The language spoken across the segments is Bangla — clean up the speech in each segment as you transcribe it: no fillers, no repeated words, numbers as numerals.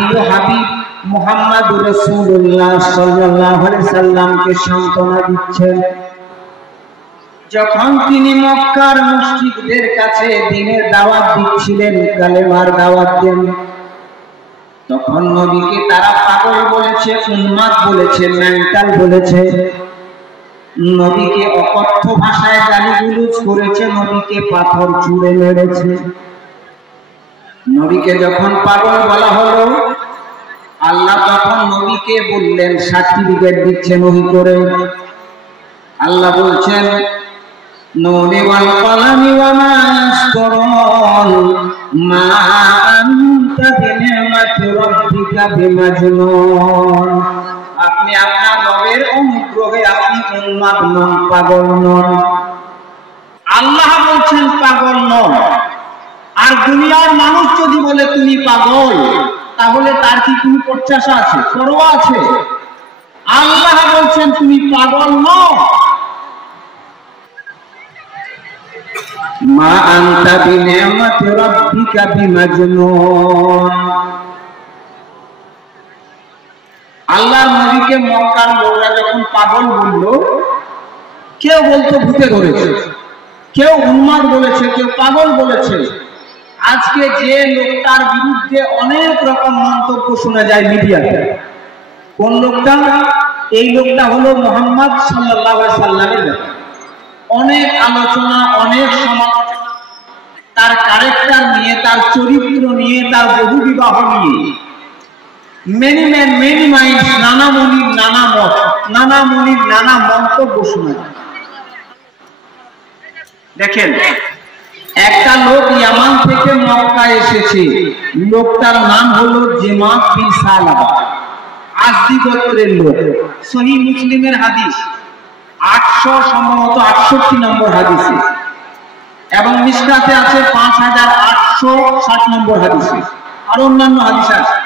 প্রিয় হাবিব মুহাম্মদুর রাসূলুল্লাহ সাল্লাল্লাহু আলাইহি সাল্লামকে সান্ত্বনা দিচ্ছেন। যখন তিনি মক্কার মুশরিকদের কাছে দ্বীনের দাওয়াত দিচ্ছিলেন, কালেমার দাওয়াত দেন, তখন নবীকে তারা পাগল বলেছে, উন্মাদ বলেছে, মেন্টাল বলেছে, নবীকে অকথ্য ভাষায় গালিগালাজ করেছে, নবীকে পাথর ছুঁড়ে মেরেছে। নবীকে যখন পাগল বলা হলো, আল্লাহ তখন নবীকে বললেন, সার্টিফিকেট দিচ্ছে নবী করে। আল্লাহ বলছেন, নুনি ওয়াল কলামি ওয়া মা ইয়াসতুরুন মা আনতা বিনি'মাতি রাব্বিকা বিমাজনুন। আপনি আপনার রবের অনুগ্রহে আপনি উন্মাদ নন, পাগল নন। আল্লাহ বলছেন পাগল নন। আর দুনিয়ার মানুষ যদি বলে তুমি পাগল, তাহলে তার কি কোনো প্রত্যাশা আছে, পরোয়া আছে? আল্লাহ বলছেন তুমি পাগল নও। মা আনতা বিনি'মাতি রাব্বিকা বিমাজনুন। আল্লাহর নবীকে মক্কার লোকরা যখন পাগল বলল, কেউ বলতো ভূতে ধরেছে, কেউ উন্মাদ বলেছে, কেউ পাগল বলেছে। আজকে যে লোকটার বিরুদ্ধে অনেক রকম মন্তব্য শোনা যায় মিডিয়াতে, কোন লোকটা? এই লোকটা হলো মুহাম্মদ সাল্লাল্লাহু আলাইহি সাল্লামের ব্যাপারে অনেক আলোচনা, অনেক সমালোচনা, তার ক্যারেক্টার নিয়ে, তার চরিত্র নিয়ে, তার বহু বিবাহ নিয়ে মেনি মাইন্ডস, নানা মনির নানা মত, নানা মনির নানা মন্তব্য শোনা যায়। দেখেন, একটা লোক ইয়ামান থেকে মক্কা এসেছে, লোকটার নাম হলো জিমাত বিন সালাবা, আজদি গোত্রের লোক। সহিহ মুসলিমের হাদিস 868 নম্বর হাদিসে, এবং মিশকাতে আছে 5860 নম্বর হাদিসে, আর অন্যান্য হাদিস আছে।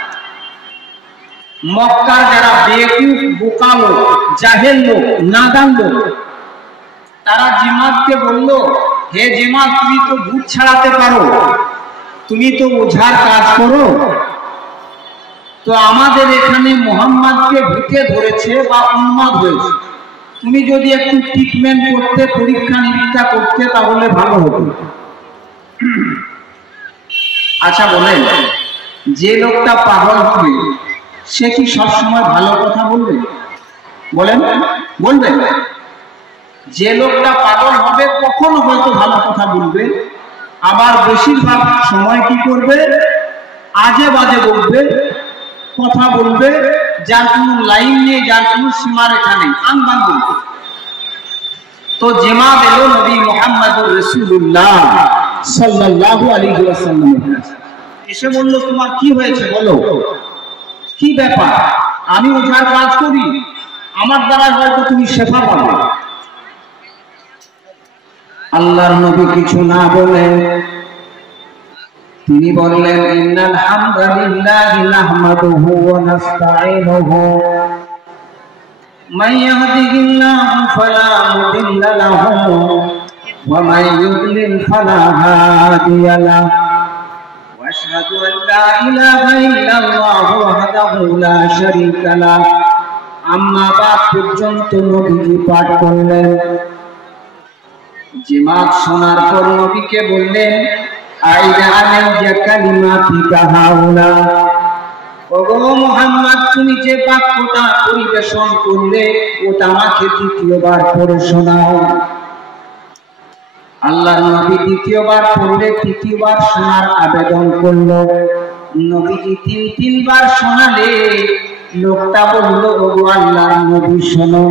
মক্কার যারা বেকুফ, বোকা লোক, জাহেল লোক, নাদান লোক, তারা জিমাতকে বলল, হে জিমাত, তুমি তো ভূত ছাড়াতে পারো, তুমি তো ওঝার কাজ করো, তো আমাদের এখানে মুহাম্মদকে ভূতে ধরেছে বা উন্মাদ হয়েছে, তুমি যদি একটু ট্রিটমেন্ট করতে, পরীক্ষা নিরীক্ষা করতে, তাহলে ভালো হতো। আচ্ছা বলেন, যে লোকটা পাগল হবে সে কি সবসময় ভালো কথা বলবে? বলেন, বলবেন? যে লোকটা পাগল হবে কখনো হয়তো ভালো কথা বলবে, আবার বেশিরভাগ সময় কি করবে? আজে বাজে বলবে, কথা বলবে, যার কোনো লাইন নেই, যার কোনো সীমারেখা নেই, আনবান বলবে। তো জিমাত এলো নবী মুহাম্মদুর রাসূলুল্লাহ সাল্লাল্লাহু আলাইহি ওয়াসাল্লামের কাছে, এসে বলল, তোমার কি হয়েছে বলো, কি ব্যাপার? আমি ওঝার কাজ করি, আমার দ্বারা হয়তো তুমি শেফা পাবে। আল্লাহর নবী কিছু না বলে তিনি বললেন, ইন্নাল হামদালিল্লাহি নাহমাদুহু ওয়া নাস্তাঈনুহু মান ইয়াহদিহিল্লাহু ফালা মুদিল্লা লাহু ওয়া মান ইউদ্লিল ফালা হাদিয়া লাহু ওয়া আশহাদু আন লা ইলাহা ইল্লাল্লাহু ওয়াহদাহু লা শারীকা লাহু। আম্মা বাদ পর্যন্ত নবীজি পাঠ করলেন। জিমাত শোনার পর নবীকে বললেন, আইনা আলাইয়া কালিমাতিকা হাউলা, ওগো মুহাম্মদ, তুমি যে বাক্যটা পরিবেশন করলে ওটা আমাকে দ্বিতীয়বার পড়ে শোনাও। আল্লাহর নবী দ্বিতীয়বার পড়লে তৃতীয়বার শোনার আবেদন করলো। নবীজি তিনবার শোনালে লোকটা বলল, ওগো আল্লাহর নবী শোনো,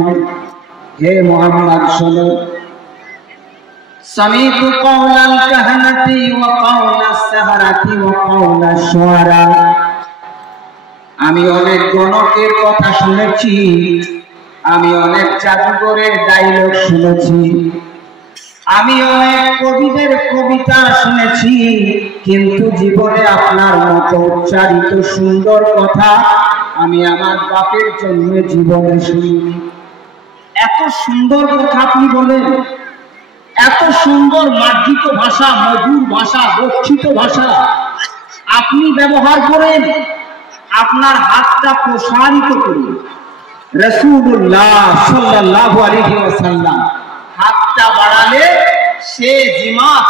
হে মুহাম্মদ শোনো। সামিতু কাওলাল কাহানাতি ওয়া কাওলাস সাহারাতি ওয়া কাওলাশ শুআরা, আমি অনেক গণকের কথা শুনেছি, আমি অনেক জাদুকরের ডায়লগ শুনেছি, আমি অনেক কবিদের কবিতা শুনেছি, কিন্তু জীবনে আপনার মতো উচ্চারিত সুন্দর কথা আমি আমার বাপের জন্মে জীবনে শুনিনি। এত সুন্দর কথা আপনি বলেন, এত সুন্দর মার্জিত ভাষা, মধুর ভাষা, গচ্ছিত ভাষা আপনি ব্যবহার করেন, আপনার হাতটা প্রসারিত করুন। রাসূলুল্লাহ সাল্লাল্লাহু আলাইহি ওয়াসাল্লাম হাতটা বাড়ালে সে জিমাত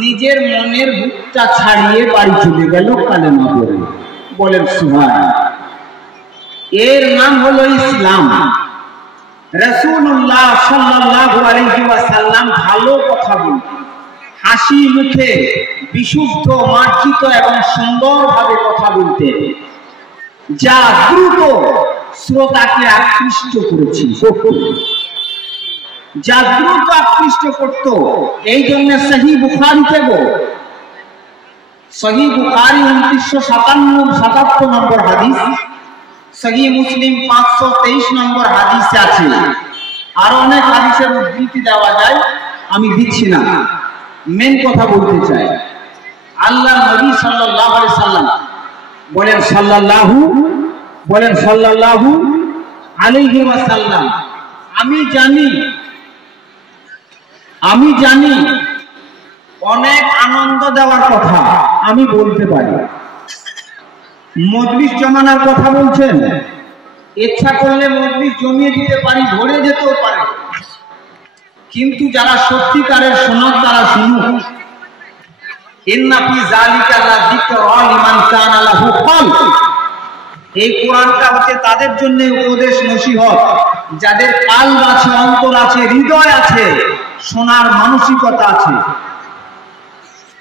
নিজের মনের ভূতটা ছাড়িয়ে বাড়ি চলে গেল কালেমা পড়ে। বলেন সুবহানাল্লাহ। এর নাম হলো ইসলাম। রাসূলুল্লাহ সাল্লাল্লাহু আলাইহি ওয়াসাল্লাম ভালো কথা বলতেন, হাসি মুখে বিশুদ্ধ, মার্জিত এবং সুন্দরভাবে কথা বলতেন, যা দ্রুত শ্রোতাকে আকৃষ্ট করেছিল, যা দ্রুত আকৃষ্ট করত। এই জন্য সহিহ বুখারীতে সহিহ বুখারী 2977 নম্বর হাদিস, সহিহ মুসলিম 523 নম্বর হাদিসে আছে। আর অনেক হাদিসের উদ্ধৃতি দেওয়া যায়, আমি দিচ্ছি না, মেন কথা বলতে চাই। আল্লাহ নবী সাল্লাল্লাহু আলাইহি সাল্লাম বলেন সাল্লাল্লাহু আলাইহি ওয়াসাল্লাম, আমি জানি অনেক আনন্দ দেওয়ার কথা আমি বলতে পারি। মজলিস জমানার কথা বলছেন, ইচ্ছা করলে মজলিস জমিয়ে দিতে পারি, ভরে যেতেও পারে, কিন্তু যারা সত্যিকারের শোনার তারা শুনুক। ইন্না ফি যালিকা লাযিকরা লিমান কানা লাহু কলব। এই কোরআনটা হচ্ছে তাদের জন্য উপদেশ নসিহত, যাদের কালব আছে, অন্তর আছে, হৃদয় আছে, শোনার মানসিকতা আছে।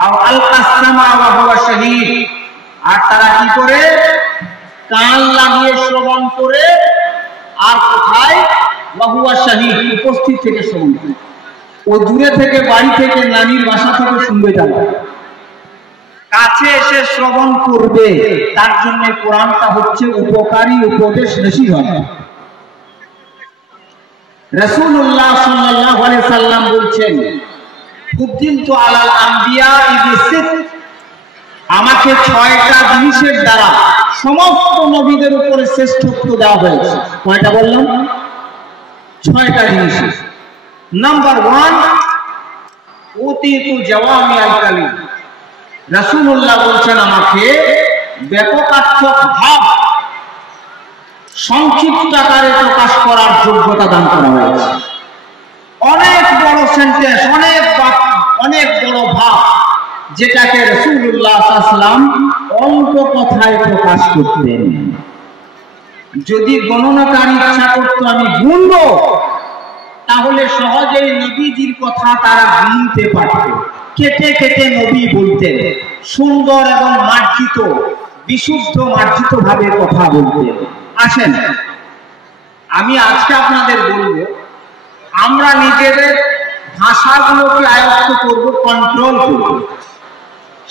আও আল-কাসামা ওয়া হুয়া শাহীদ। আর তারা কি করে? কান লাগিয়ে শ্রবণ করে, আর কোথায়? ওয়া হুয়া শাহীদ, উপস্থিত থেকে শ্রবণ করে। ও দূরে থেকে, বাড়ি থেকে, নানির বাসা থেকে শুনবে যাবে, কাছে এসে শ্রবণ করবে। তার জন্য কোরআনটা হচ্ছে উপকারী, উপদেশ নসিহত। রাসূলুল্লাহ সাল্লাল্লাহু আলাইহি সাল্লাম বলছেন, ফুদ্দিলতু আলাল আম্বিয়া বিসিত। আমাকে 6টা জিনিসের দ্বারা সমস্ত নবীদের উপরে শ্রেষ্ঠত্ব দেওয়া হয়েছে। কয়টা বললাম? 6টা জিনিস। নাম্বার 1, উতিতু জাওয়ামিআল কালিম। রাসূলুল্লাহ বলছেন, আমাকে ব্যাপকার্থক ভাব সংক্ষিপ্ত আকারে প্রকাশ করার যোগ্যতা দান করা হয়েছে। অনেক বড় সেন্টেন্স, অনেক বড় ভাব, যেটাকে রাসূলুল্লাহ সাল্লাল্লাহু আলাইহি ওয়াসাল্লাম অল্প কথায় প্রকাশ করতেন। যদি গণনাকারী ইচ্ছা করতো আমি গুনবো, তাহলে সহজেই নবীজির কথা তারা গুনতে পারত। কেটে কেটে নবী বলতেন, সুন্দর এবং মার্জিত, বিশুদ্ধ মার্জিত ভাবে কথা বলতেন। আসেন, আমি আজকে আপনাদের বলবো, আমরা নিজেদের ভাষাগুলোকে আয়ত্ত করব, কন্ট্রোল করব,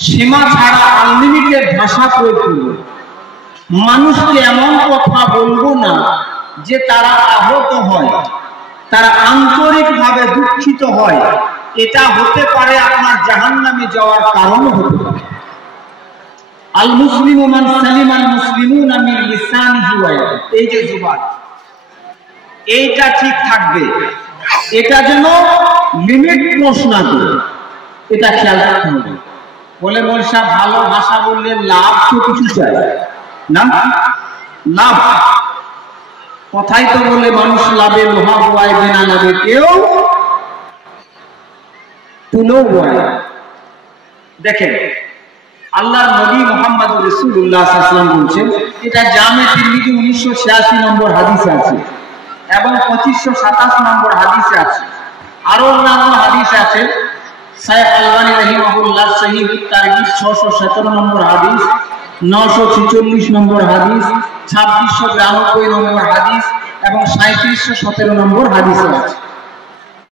সীমা ছাড়া আনলিমিটেড ভাষা প্রয়োগ করব। মানুষকে এমন কথা বলবো না যে তারা আহত হয়, তারা আন্তরিকভাবে দুঃখিত হয়। এটা হতে পারে আপনার জাহান্নামে যাওয়ার কারণও হতে পারে। আল মুসলিমু মান সালিমাল মুসলিমুনা মিন লিসানিহি ওয়া ইয়াদিহি। এই যে জুবান, এইটা ঠিক থাকবে, এটা যেন লিমিট ক্রস না করে, এটা খেয়াল রাখতে হবে। বলে মনসা ভালো ভাষা বললে লাভ তো কিছু চাই না, লাভ কথাই তো বলে মানুষ লাভে লোহা বোয়ায়, বিনা লাভে কেউ তুলো বোয়ায়। দেখেন, আল্লাহর নবী মুহাম্মদ রাসূলুল্লাহ সাল্লাল্লাহু আলাইহি ওয়াসাল্লাম বলছেন, এটা জামে তিরমিজি 1986 নম্বর হাদিসে আছে এবং 2527 নম্বর হাদিসে আছে। আরো অন্যান্য হাদিস আছে। শাইখ আলবানী রাহিমাহুল্লাহ সহিহ তারগিব 617 নম্বর হাদিস, 946 নম্বর হাদিস, 2692 নম্বর হাদিস এবং 3717 নম্বর হাদিসে আছে।